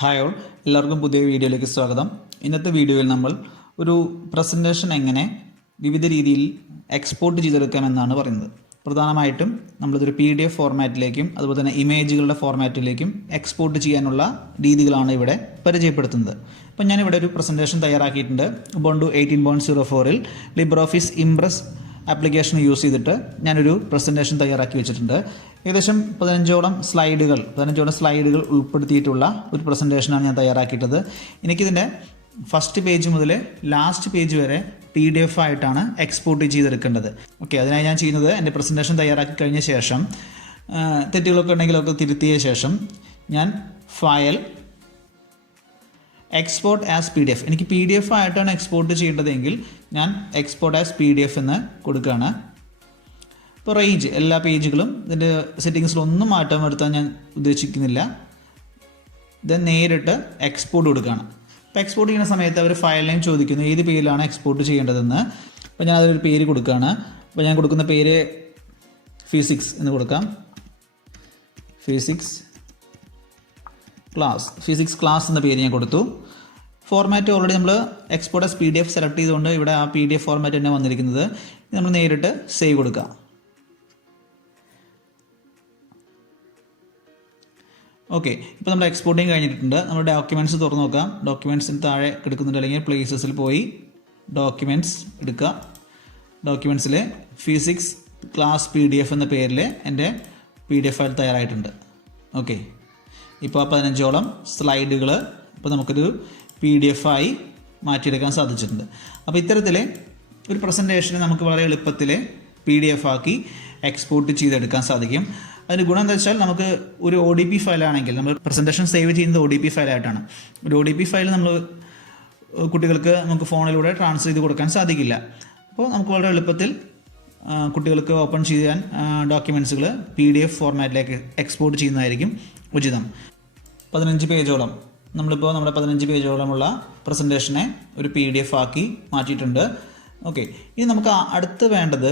Hi all, എല്ലാവർക്കും പുതിയ വീഡിയോയിലേക്ക് സ്വാഗതം. ഇന്നത്തെ വീഡിയോയിൽ നമ്മൾ ഒരു പ്രസൻറ്റേഷൻ എങ്ങനെ വിവിധ രീതിയിൽ എക്സ്പോർട്ട് ചെയ്തെടുക്കാമെന്നാണ് പറയുന്നത്. പ്രധാനമായിട്ടും നമ്മളിതൊരു PDF ഫോർമാറ്റിലേക്കും അതുപോലെ തന്നെ ഇമേജുകളുടെ ഫോർമാറ്റിലേക്കും എക്സ്പോർട്ട് ചെയ്യാനുള്ള രീതികളാണ് ഇവിടെ പരിചയപ്പെടുത്തുന്നത്. അപ്പോൾ ഞാനിവിടെ ഒരു പ്രസൻറ്റേഷൻ തയ്യാറാക്കിയിട്ടുണ്ട്. ഉബുണ്ടു 18.04-ൽ ലിബ്രിയോഫീസ് ഇംപ്രസ് ആപ്ലിക്കേഷൻ യൂസ് ചെയ്തിട്ട് ഞാനൊരു പ്രസൻറ്റേഷൻ തയ്യാറാക്കി വെച്ചിട്ടുണ്ട്. ഏകദേശം 15ഓളം സ്ലൈഡുകൾ ഉൾപ്പെടുത്തിയിട്ടുള്ള ഒരു പ്രസൻറ്റേഷനാണ് ഞാൻ തയ്യാറാക്കിയിട്ടത്. എനിക്കിതിൻ്റെ ഫസ്റ്റ് പേജ് മുതൽ ലാസ്റ്റ് പേജ് വരെ PDF ആയിട്ടാണ് എക്സ്പോർട്ട് ചെയ്തെടുക്കേണ്ടത്. ഓക്കെ, അതിനായി ഞാൻ ചെയ്യുന്നത് എൻ്റെ പ്രസൻറ്റേഷൻ തയ്യാറാക്കി കഴിഞ്ഞ ശേഷം തെറ്റുകളൊക്കെ ഉണ്ടെങ്കിലൊക്കെ തിരുത്തിയ ശേഷം ഞാൻ ഫയൽ എക്സ്പോർട്ട് ആസ് PDF, എനിക്ക് PDF ആയിട്ടാണ് എക്സ്പോർട്ട് ചെയ്യേണ്ടതെങ്കിൽ ഞാൻ എക്സ്പോർട്ട് ആസ് PDF എന്ന് കൊടുക്കുകയാണ്. ഇപ്പോൾ റേഞ്ച് എല്ലാ പേജുകളും ഇതിൻ്റെ സെറ്റിങ്സിലൊന്നും മാറ്റം വരുത്താൻ ഞാൻ ഉദ്ദേശിക്കുന്നില്ല. ഇത് നേരിട്ട് എക്സ്പോർട്ട് കൊടുക്കുകയാണ്. അപ്പോൾ എക്സ്പോർട്ട് ചെയ്യുന്ന സമയത്ത് അവർ ഫയൽ നെയിം ചോദിക്കുന്നു, ഏത് പേരിലാണ് എക്സ്പോർട്ട് ചെയ്യേണ്ടതെന്ന്. അപ്പോൾ ഞാൻ അതിലൊരു പേര് കൊടുക്കുകയാണ്. അപ്പോൾ ഞാൻ കൊടുക്കുന്ന പേര് ഫിസിക്സ് എന്ന് കൊടുക്കാം. ഫിസിക്സ് ക്ലാസ് എന്ന പേര് ഞാൻ കൊടുത്തു. ഫോർമാറ്റ് ഓൾറെഡി നമ്മൾ എക്സ്പോർട്ട് ആസ് PDF സെലക്ട് ചെയ്തുകൊണ്ട് ഇവിടെ ആ PDF ഫോർമാറ്റ് തന്നെ വന്നിരിക്കുന്നത്. നമ്മൾ നേരിട്ട് സേവ് കൊടുക്കുക. ഓക്കെ, ഇപ്പോൾ നമ്മുടെ എക്സ്പോർട്ടിങ് കഴിഞ്ഞിട്ടുണ്ട്. നമ്മൾ ഡോക്യുമെൻറ്റ്സ് തുറന്ന് നോക്കാം. ഡോക്യുമെൻറ്റ്സിന് താഴെ എടുക്കുന്നുണ്ട്, അല്ലെങ്കിൽ പ്ലേസസിൽ പോയി ഡോക്യുമെൻറ്റ്സ് എടുക്കുക. ഡോക്യുമെൻറ്റ്സിൽ ഫിസിക്സ് ക്ലാസ് PDF എന്ന പേരിൽ എൻ്റെ PDF ഫയൽ തയ്യാറായിട്ടുണ്ട്. ഓക്കെ, ഇപ്പോൾ 15ഓളം സ്ലൈഡുകൾ ഇപ്പോൾ നമുക്കൊരു PDF ആയി മാറ്റിയെടുക്കാൻ സാധിച്ചിട്ടുണ്ട്. അപ്പോൾ ഇത്തരത്തിൽ ഒരു പ്രസൻറ്റേഷന് നമുക്ക് വളരെ എളുപ്പത്തിൽ PDF ആക്കി എക്സ്പോർട്ട് ചെയ്തെടുക്കാൻ സാധിക്കും. അതിന് ഗുണം എന്താ വെച്ചാൽ, നമുക്ക് ഒരു ODP ഫയലാണെങ്കിൽ നമ്മൾ പ്രസൻറ്റേഷൻ സേവ് ചെയ്യുന്നത് ODP ഫയലായിട്ടാണ്. ഒരു ODP ഫയൽ നമ്മൾ കുട്ടികൾക്ക് നമുക്ക് ഫോണിലൂടെ ട്രാൻസ്ഫർ ചെയ്ത് കൊടുക്കാൻ സാധിക്കില്ല. അപ്പോൾ നമുക്ക് വളരെ എളുപ്പത്തിൽ കുട്ടികൾക്ക് ഓപ്പൺ ചെയ്യാൻ ഡോക്യുമെൻറ്റ്സുകൾ PDF ഫോർമാറ്റിലേക്ക് എക്സ്പോർട്ട് ചെയ്യുന്നതായിരിക്കും ഉചിതം. 15 പേജോളം നമ്മളിപ്പോൾ നമ്മുടെ 15 പേജോളമുള്ള പ്രസൻറ്റേഷനെ ഒരു PDF ആക്കി മാറ്റിയിട്ടുണ്ട്. ഓക്കെ, ഇനി നമുക്ക് അടുത്ത് വേണ്ടത്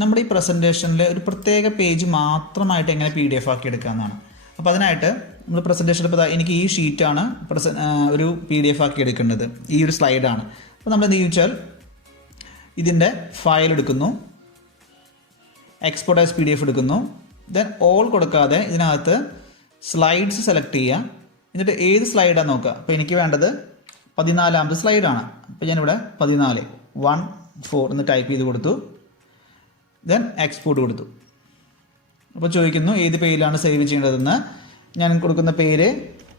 നമ്മുടെ ഈ പ്രസൻറ്റേഷനിൽ ഒരു പ്രത്യേക പേജ് മാത്രമായിട്ട് എങ്ങനെ PDF ആക്കി എടുക്കാമെന്നാണ്. അപ്പോൾ അതിനായിട്ട് നമ്മൾ പ്രസൻറ്റേഷനിൽ ഇപ്പോൾ എനിക്ക് ഈ ഷീറ്റാണ് ഒരു PDF ആക്കി എടുക്കേണ്ടത്, ഈ ഒരു സ്ലൈഡാണ്. അപ്പോൾ നമ്മൾ എന്ത് ചോദിച്ചാൽ ഇതിൻ്റെ ഫയൽ എടുക്കുന്നു, എക്സ്പോർട്ട് ആസ് PDF എടുക്കുന്നു, ദെൻ ഓൾ കൊടുക്കാതെ ഇതിനകത്ത് സ്ലൈഡ്സ് സെലക്ട് ചെയ്യുക. എന്നിട്ട് ഏത് സ്ലൈഡാണ് നോക്കുക. അപ്പോൾ എനിക്ക് വേണ്ടത് 14ാമത്തെ സ്ലൈഡാണ്. അപ്പോൾ ഞാനിവിടെ 14 എന്ന് ടൈപ്പ് ചെയ്ത് കൊടുത്തു. ദെൻ എക്സ്പോർട്ട് കൊടുത്തു. അപ്പോൾ ചോദിക്കുന്നു ഏത് പേരിലാണ് സേവ് ചെയ്യേണ്ടതെന്ന്. ഞാൻ കൊടുക്കുന്ന പേര്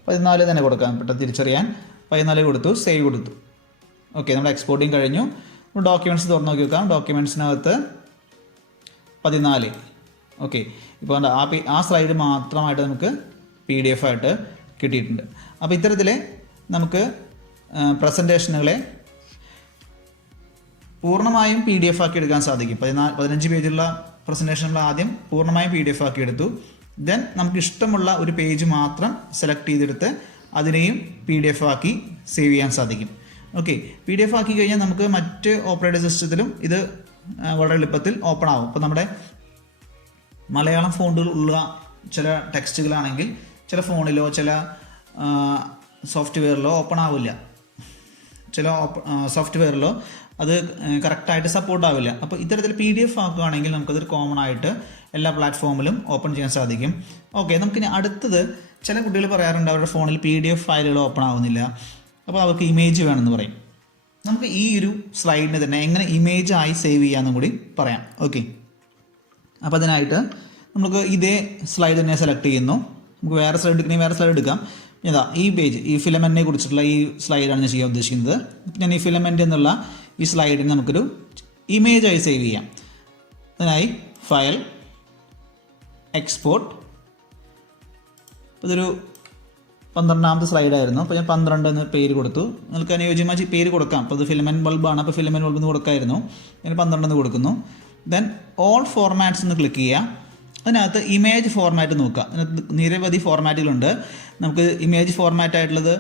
14 തന്നെ കൊടുക്കാം, പെട്ടെന്ന് തിരിച്ചറിയാൻ. 14 കൊടുത്തു, സേവ് കൊടുത്തു. ഓക്കെ, നമ്മുടെ എക്സ്പോർട്ടിങ് കഴിഞ്ഞു. ഡോക്യുമെൻറ്റ്സ് തുറന്ന് നോക്കി നോക്കാം. ഡോക്യുമെൻറ്റ്സിനകത്ത് 14. ഓക്കെ, ഇപ്പോൾ ആ സ്ലൈഡ് മാത്രമായിട്ട് നമുക്ക് PDF ആയിട്ട് കിട്ടിയിട്ടുണ്ട്. അപ്പോൾ ഇത്തരത്തിൽ നമുക്ക് പ്രസൻറ്റേഷനുകളെ പൂർണ്ണമായും PDF ആക്കി എടുക്കാൻ സാധിക്കും. 15 പേജുള്ള പ്രസൻറ്റേഷനുകൾ ആദ്യം പൂർണ്ണമായും PDF ആക്കി എടുത്തു. ദെൻ നമുക്ക് ഇഷ്ടമുള്ള ഒരു പേജ് മാത്രം സെലക്ട് ചെയ്തെടുത്ത് അതിനെയും PDF ആക്കി സേവ് ചെയ്യാൻ സാധിക്കും. ഓക്കെ, PDF ആക്കി കഴിഞ്ഞാൽ നമുക്ക് മറ്റ് ഓപ്പറേറ്റിംഗ് സിസ്റ്റത്തിലും ഇത് വളരെ എളുപ്പത്തിൽ ഓപ്പൺ ആവും. ഇപ്പോൾ നമ്മുടെ മലയാളം ഫോണ്ടുകൾ ഉള്ള ചില ടെക്സ്റ്റുകളാണെങ്കിൽ ചില ഫോണിലോ ചില സോഫ്റ്റ്വെയറിലോ ഓപ്പൺ ആവില്ല. ചില സോഫ്റ്റ്വെയറിലോ അത് കറക്റ്റായിട്ട് സപ്പോർട്ട് ആവില്ല. അപ്പോൾ ഇത്തരത്തിൽ PDF ആക്കുകയാണെങ്കിൽ നമുക്കതൊരു കോമൺ ആയിട്ട് എല്ലാ പ്ലാറ്റ്ഫോമിലും ഓപ്പൺ ചെയ്യാൻ സാധിക്കും. ഓക്കെ, നമുക്കിനി അടുത്തത്, ചില കുട്ടികൾ പറയാറുണ്ട് അവരുടെ ഫോണിൽ PDF ഫയലുകൾ ഓപ്പൺ ആവുന്നില്ല, അപ്പോൾ അവർക്ക് ഇമേജ് വേണമെന്ന് പറയും. നമുക്ക് ഈ ഒരു സ്ലൈഡിനെ തന്നെ എങ്ങനെ ഇമേജായി സേവ് ചെയ്യാമെന്നും കൂടി പറയാം. ഓക്കെ, അപ്പോൾ അതിനായിട്ട് നമുക്ക് ഇതേ സ്ലൈഡ് തന്നെ സെലക്ട് ചെയ്യുന്നു. നമുക്ക് വേറെ സ്ലൈഡ് എടുക്കണമെങ്കിൽ വേറെ സ്ലൈഡ് എടുക്കാം. ഈ പേജ്, ഈ ഫിലമെൻറ്റിനെ കുറിച്ചിട്ടുള്ള ഈ സ്ലൈഡാണ് ഞാൻ ചെയ്യാൻ ഉദ്ദേശിക്കുന്നത്. ഞാൻ ഈ ഫിലമെൻറ്റ് എന്നുള്ള ഈ സ്ലൈഡിന് നമുക്കൊരു ഇമേജായി സേവ് ചെയ്യാം. അതിനായി ഫയൽ എക്സ്പോർട്ട്. ഇതൊരു 12ാമത്തെ സ്ലൈഡായിരുന്നു. അപ്പോൾ ഞാൻ 12 എന്ന് പേര് കൊടുത്തു. നിങ്ങൾക്ക് അനുയോജ്യമായി പേര് കൊടുക്കാം. അപ്പോൾ ഇത് ഫിലമെൻറ്റ് ബൾബാണ്, അപ്പോൾ ഫിലമെൻറ്റ് ബൾബ് എന്ന് കൊടുക്കായിരുന്നു. ഞാൻ 12 എന്ന് കൊടുക്കുന്നു. ദെൻ ഓൾ ഫോർമാറ്റ്സ് എന്ന് ക്ലിക്ക് ചെയ്യുക. അതിനകത്ത് ഇമേജ് ഫോർമാറ്റ് നോക്കുക. അതിനകത്ത് നിരവധി ഫോർമാറ്റുകളുണ്ട്. നമുക്ക് ഇമേജ് ഫോർമാറ്റ് ആയിട്ടുള്ളത്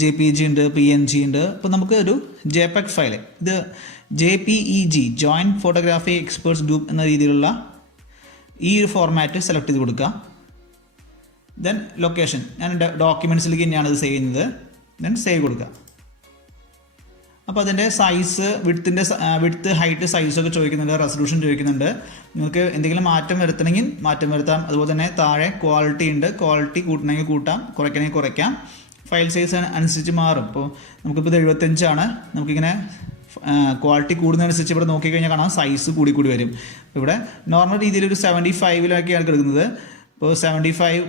JPG ഉണ്ട്, PNG ഉണ്ട്. അപ്പോൾ നമുക്ക് ഒരു JPEG ഫയൽ, ഇത് JPEG joint photography experts group എന്ന രീതിയിലുള്ള ഈ ഒരു ഫോർമാറ്റ് സെലക്ട് ചെയ്ത് കൊടുക്കുക. ദെൻ ലൊക്കേഷൻ, ഞാൻ ഡോക്യുമെൻറ്റ്സിലേക്ക് തന്നെയാണ് ഇത് സേവ് ചെയ്യുന്നത്. ദെൻ സേവ് കൊടുക്കുക. അപ്പോൾ അതിൻ്റെ സൈസ്, വിഡ്ത്ത്, ഹൈറ്റ്, സൈസൊക്കെ ചോദിക്കുന്നുണ്ട്, റെസൊല്യൂഷൻ ചോദിക്കുന്നുണ്ട്. നിങ്ങൾക്ക് എന്തെങ്കിലും മാറ്റം വരുത്തണമെങ്കിൽ മാറ്റം വരുത്താം. അതുപോലെ തന്നെ താഴെ ക്വാളിറ്റി ഉണ്ട്, ക്വാളിറ്റി കൂട്ടണമെങ്കിൽ കൂട്ടാം, കുറയ്ക്കണമെങ്കിൽ കുറയ്ക്കാം. ഫയൽ സൈസ് അനുസരിച്ച് മാറും. ഇപ്പോൾ നമുക്കിപ്പോൾ ഇത് 75 നമുക്കിങ്ങനെ ക്വാളിറ്റി കൂടുന്നതനുസരിച്ച് ഇവിടെ നോക്കിക്കഴിഞ്ഞാൽ കാണാം സൈസ് കൂടി വരും. ഇവിടെ നോർമൽ രീതിയിൽ ഒരു 75-ലൊക്കെയാണ് എടുക്കുന്നത്. ഇപ്പോൾ 75,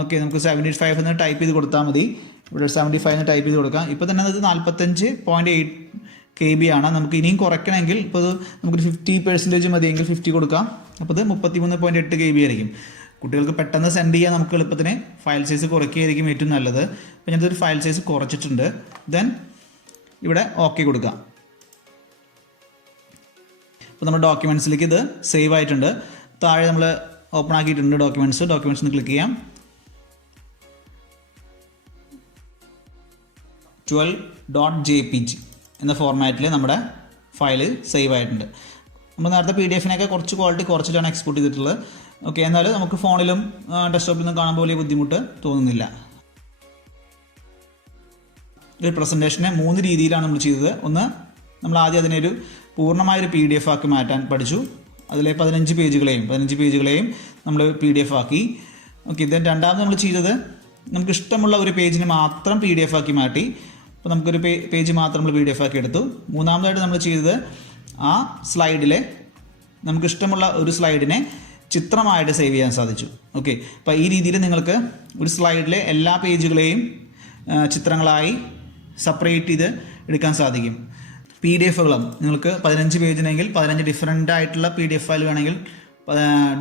ഓക്കെ, നമുക്ക് 75 എന്ന് ടൈപ്പ് ചെയ്ത് കൊടുത്താൽ മതി. ഇവിടെ 75 എന്ന് ടൈപ്പ് ചെയ്ത് കൊടുക്കാം. ഇപ്പോൾ തന്നെ അത് 45.8 KB ആണ്. നമുക്ക് ഇനിയും കുറയ്ക്കണമെങ്കിൽ ഇപ്പോൾ ഇത് നമുക്കൊരു 50% മതിയെങ്കിൽ 50 കൊടുക്കാം. അപ്പോൾ ഇത് 33.8 KB ആയിരിക്കും. കുട്ടികൾക്ക് പെട്ടെന്ന് സെൻഡ് ചെയ്യാൻ നമുക്ക് എളുപ്പത്തിന് ഫയൽ സൈസ് കുറയ്ക്കുകയായിരിക്കും ഏറ്റവും നല്ലത്. അപ്പോൾ ഞാനതൊരു ഫയൽ സൈസ് കുറച്ചിട്ടുണ്ട്. ദെൻ ഇവിടെ ഓക്കെ കൊടുക്കാം. അപ്പോൾ നമ്മുടെ ഡോക്യുമെൻറ്റ്സിലേക്ക് ഇത് സേവ് ആയിട്ടുണ്ട്. താഴെ നമ്മൾ ഓപ്പൺ ആക്കിയിട്ടുണ്ട് ഡോക്യുമെൻറ്റ്സ് ക്ലിക്ക് ചെയ്യാം. 12.jpg എന്ന ഫോർമാറ്റിൽ നമ്മുടെ ഫയൽ സേവ് ആയിട്ടുണ്ട്. നമ്മൾ നേരത്തെ PDF-നേക്കാൾ കുറച്ച് ക്വാളിറ്റി കുറച്ചിട്ടാണ് എക്സ്പോർട്ട് ചെയ്തിട്ടുള്ളത്. ഓക്കെ, എന്നാലും നമുക്ക് ഫോണിലും ഡെസ്ക്ടോപ്പിലും കാണുമ്പോൾ വലിയ ബുദ്ധിമുട്ട് തോന്നുന്നില്ല. ഒരു പ്രസൻറ്റേഷനെ 3 രീതിയിലാണ് നമ്മൾ ചെയ്തത്. ഒന്ന്, നമ്മൾ ആദ്യം അതിനൊരു പൂർണ്ണമായൊരു PDF ആക്കി മാറ്റാൻ പഠിച്ചു. അതിലെ 15 പേജുകളെയും നമ്മൾ PDF ആക്കി. ഓക്കെ, ദെൻ രണ്ടാമത് നമ്മൾ ചെയ്തത് നമുക്ക് ഇഷ്ടമുള്ള ഒരു പേജിന് മാത്രം PDF ആക്കി മാറ്റി. അപ്പോൾ നമുക്കൊരു പേജ് മാത്രം നമ്മൾ PDF ആക്കി എടുത്തു. മൂന്നാമതായിട്ട് നമ്മൾ ചെയ്തത് ആ സ്ലൈഡിലെ നമുക്ക് ഇഷ്ടമുള്ള ഒരു സ്ലൈഡിനെ ചിത്രമായിട്ട് സേവ് ചെയ്യാൻ സാധിച്ചു. ഓക്കെ, അപ്പോൾ ഈ രീതിയിൽ നിങ്ങൾക്ക് ഒരു സ്ലൈഡിലെ എല്ലാ പേജുകളെയും ചിത്രങ്ങളായി സെപ്പറേറ്റ് ചെയ്ത് എടുക്കാൻ സാധിക്കും. PDF-കളും നിങ്ങൾക്ക് 15 പേജിനെങ്കിൽ 15 ഡിഫറെൻ്റ് ആയിട്ടുള്ള PDF ഫയൽ വേണമെങ്കിൽ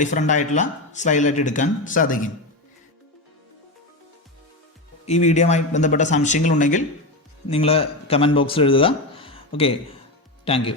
ഡിഫറെൻ്റ് ആയിട്ടുള്ള സ്ലൈഡിലായിട്ട് എടുക്കാൻ സാധിക്കും. ഈ വീഡിയോയുമായി ബന്ധപ്പെട്ട സംശയങ്ങളുണ്ടെങ്കിൽ നിങ്ങൾ കമൻറ്റ് ബോക്സിൽ എഴുതുക. Okay, thank you.